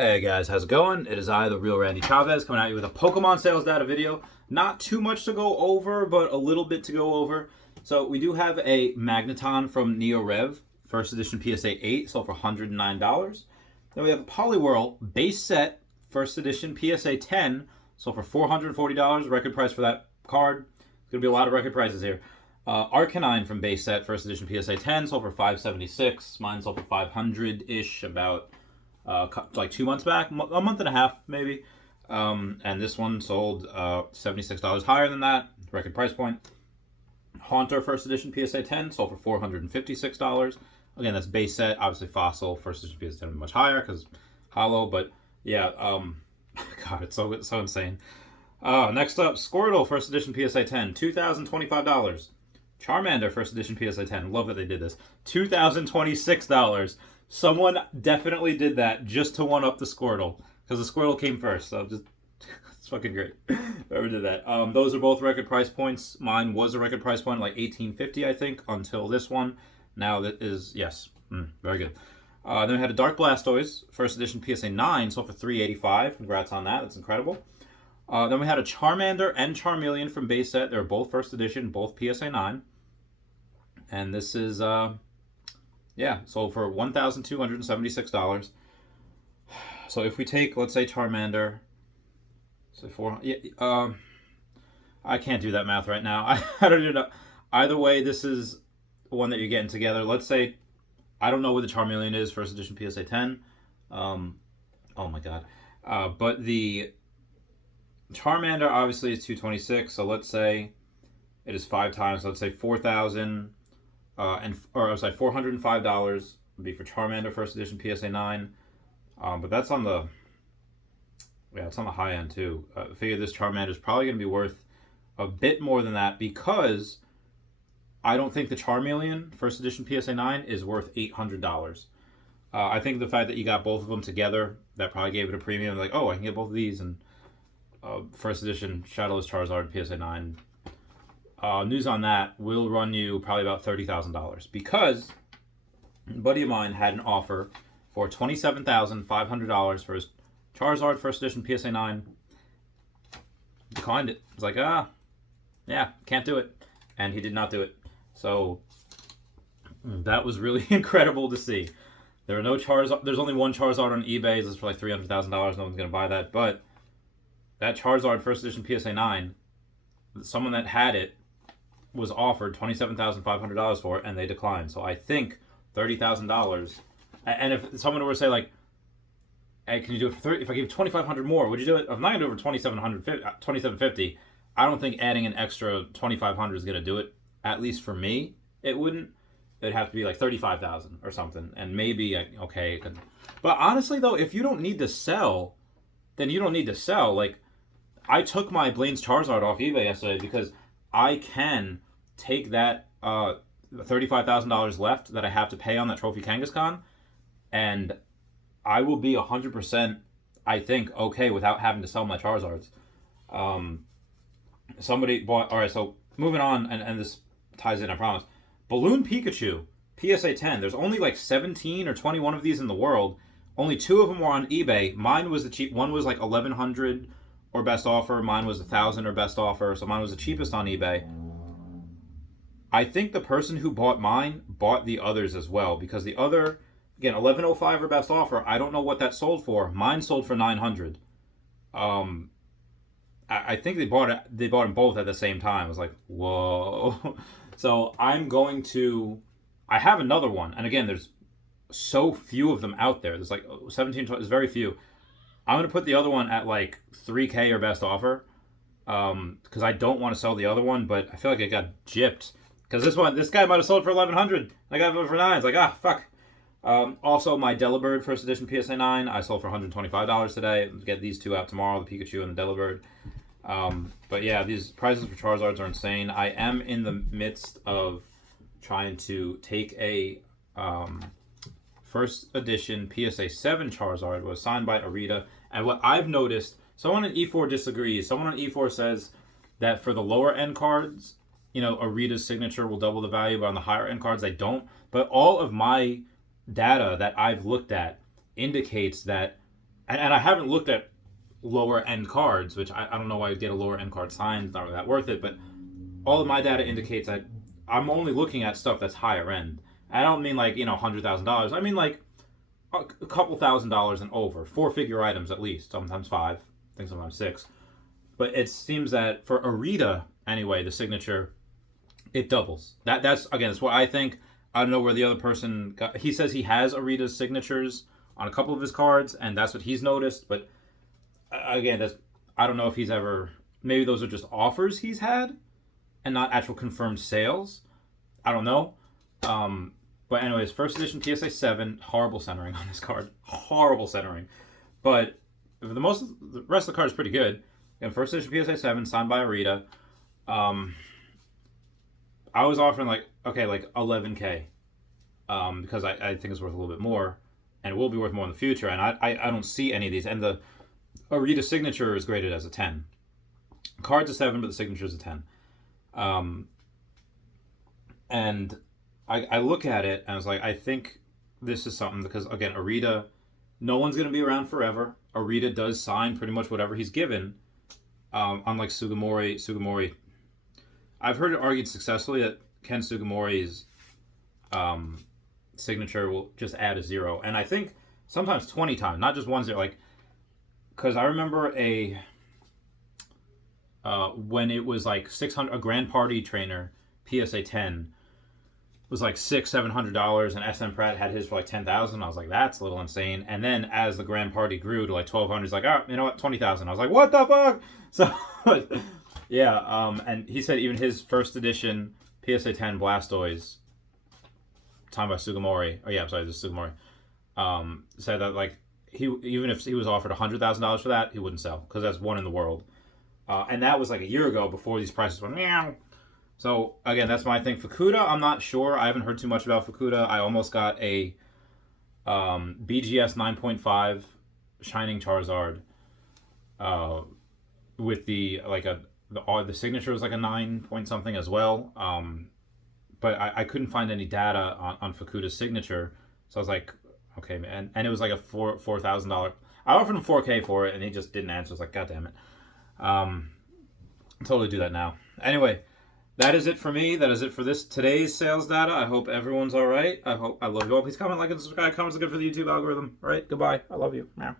Hey guys, how's it going? It is I, the real Randy Chavez, coming at you with a Pokemon sales data video. Not too much to go over, but a little bit to go over. So we do have a Magneton from NeoRev, first edition PSA 8, sold for $109. Then we have a Poliwhirl base set, first edition PSA 10, sold for $440. Record price for that card. There's going to be a lot of record prices here. Arcanine from base set, first edition PSA 10, sold for $576. Mine sold for $500-ish, about like 2 months back, a month and a half maybe. And this one sold $76 higher than that, record price point. Haunter first edition PSA 10 sold for $456. Again, that's base set. Obviously, Fossil first edition PSA 10 much higher because hollow. But yeah, God, it's so insane. Next up, Squirtle first edition PSA 10, $2,025. Charmander first edition PSA 10. Love that they did this. $2,026. Someone definitely did that just to one up the Squirtle, because the Squirtle came first. So just it's fucking great. Whoever did that. Those are both record price points. Mine was a record price point, like $18.50, I think, until this one. Now that is yes, very good. Then we had a Dark Blastoise first edition PSA 9, sold for $385. Congrats on that. That's incredible. Then we had a Charmander and Charmeleon from base set. They're both first edition, both PSA 9. And this is yeah, sold for $1,276. So if we take, let's say, Charmander, say four. Yeah, I can't do that math right now. I don't even know. Either way, this is one that you're getting together. Let's say, I don't know what the Charmeleon is, first edition PSA 10. Oh my god. But the Charmander obviously is 226. So let's say it is 5 times. So let's say 4,000. $405 would be for Charmander first edition PSA 9. But that's on the it's on the high end too. I figure this Charmander is probably going to be worth a bit more than that, because I don't think the Charmeleon first edition PSA 9 is worth $800. I think the fact that you got both of them together, that probably gave it a premium. Like, oh, I can get both of these, and first edition Shadowless Charizard PSA 9. News on that will run you probably about $30,000, because a buddy of mine had an offer for $27,500 for his Charizard first edition PSA 9. Declined it. It's like, yeah, can't do it. And he did not do it. So that was really incredible to see. There are no Charizard. There's only one Charizard on eBay. This is for like $300,000. No one's going to buy that. But that Charizard first edition PSA 9, someone that had it was offered $27,500 for it, and they declined. So I think $30,000. And if someone were to say, like, hey, can you do it for 30? If I give you $2,500 more, would you do it? I'm not gonna do it for $2,750. I don't think adding an extra $2,500 is gonna do it. At least for me, it wouldn't. It'd have to be like $35,000 or something, and maybe okay. It could. But honestly, though, if you don't need to sell, then you don't need to sell. Like, I took my Blaine's Charizard off eBay yesterday because I can take that $35,000 left that I have to pay on that Trophy Kangaskhan, and I will be 100%, I think, okay without having to sell my Charizards. Somebody bought. All right, so moving on, and this ties in, I promise. Balloon Pikachu PSA 10. There's only like 17 or 21 of these in the world. Only 2 of them were on eBay. Mine was the cheap. One was like 1,100 or best offer. Mine was 1,000 or best offer. So mine was the cheapest on eBay. I think the person who bought mine bought the others as well, because the other, again, 1105 or best offer, I don't know what that sold for. Mine sold for 900. I think they bought them both at the same time. I was like, whoa. So I'm going to, I have another one, and again, there's so few of them out there. There's like 17, there's very few. I'm going to put the other one at like 3K or best offer, because I don't want to sell the other one, but I feel like I got gypped. Because this guy might have sold for 1,100. I got it for 9. It's like, fuck. Also, my Delibird first edition PSA 9, I sold for $125 today. I'll get these two out tomorrow, the Pikachu and the Delibird. But yeah, these prices for Charizards are insane. I am in the midst of trying to take a first edition PSA 7 Charizard. It was signed by Arita. And what I've noticed, someone on E4 disagrees. Someone on E4 says that for the lower end cards, Arita's signature will double the value, but on the higher end cards, they don't. But all of my data that I've looked at indicates that and I haven't looked at lower end cards, which I don't know why I'd get a lower end card signed. It's not really that worth it, but all of my data indicates that I'm only looking at stuff that's higher end. I don't mean like, $100,000. I mean like a couple $1,000s and over, 4-figure items at least, sometimes 5, I think sometimes 6. But it seems that for Arita, anyway, the signature, it doubles. That's again, that's what I think. I don't know where the other person got. He says he has Arita's signatures on a couple of his cards, and that's what he's noticed. But again, I don't know if he's ever. Maybe those are just offers he's had, and not actual confirmed sales. I don't know. But anyways, first edition PSA 7, horrible centering on this card. Horrible centering. But the rest of the card is pretty good. And first edition PSA 7, signed by Arita. I was offering like 11K. Because I think it's worth a little bit more. And it will be worth more in the future. And I don't see any of these. And the Arita signature is graded as a 10. Card's a 7, but the signature is a 10. And I look at it and I was like, I think this is something because, again, Arita, no one's going to be around forever. Arita does sign pretty much whatever he's given. Unlike Sugimori, I've heard it argued successfully that Ken Sugimori's signature will just add a 0. And I think sometimes 20 times, not just 1 0. Like, because I remember when it was like 600, a Grand Party trainer, PSA 10, was like $700, and SM Pratt had his for like 10,000. I was like, that's a little insane. And then as the Grand Party grew to like 1,200, he's like, oh, you know what, 20,000. I was like, what the fuck? So, yeah. And he said even his first edition PSA 10 Blastoise, signed by Sugimori. Oh yeah, I'm sorry, this is Sugimori. Said that like even if he was offered $100,000 for that, he wouldn't sell because that's one in the world. And that was like a year ago before these prices went meow. So, again, that's my thing. Fukuda, I'm not sure. I haven't heard too much about Fukuda. I almost got a BGS 9.5 Shining Charizard with the signature was like a 9 point something as well. But I couldn't find any data on Fukuda's signature. So I was like, okay, man. And it was like a $4,000. I offered him $4K for it, and he just didn't answer. I was like, God damn it. I'll totally do that now. Anyway. That is it for me. That is it for today's sales data. I hope everyone's all right. I love you all. Please comment, like, and subscribe. Comments are good for the YouTube algorithm. All right, goodbye. I love you. Meow.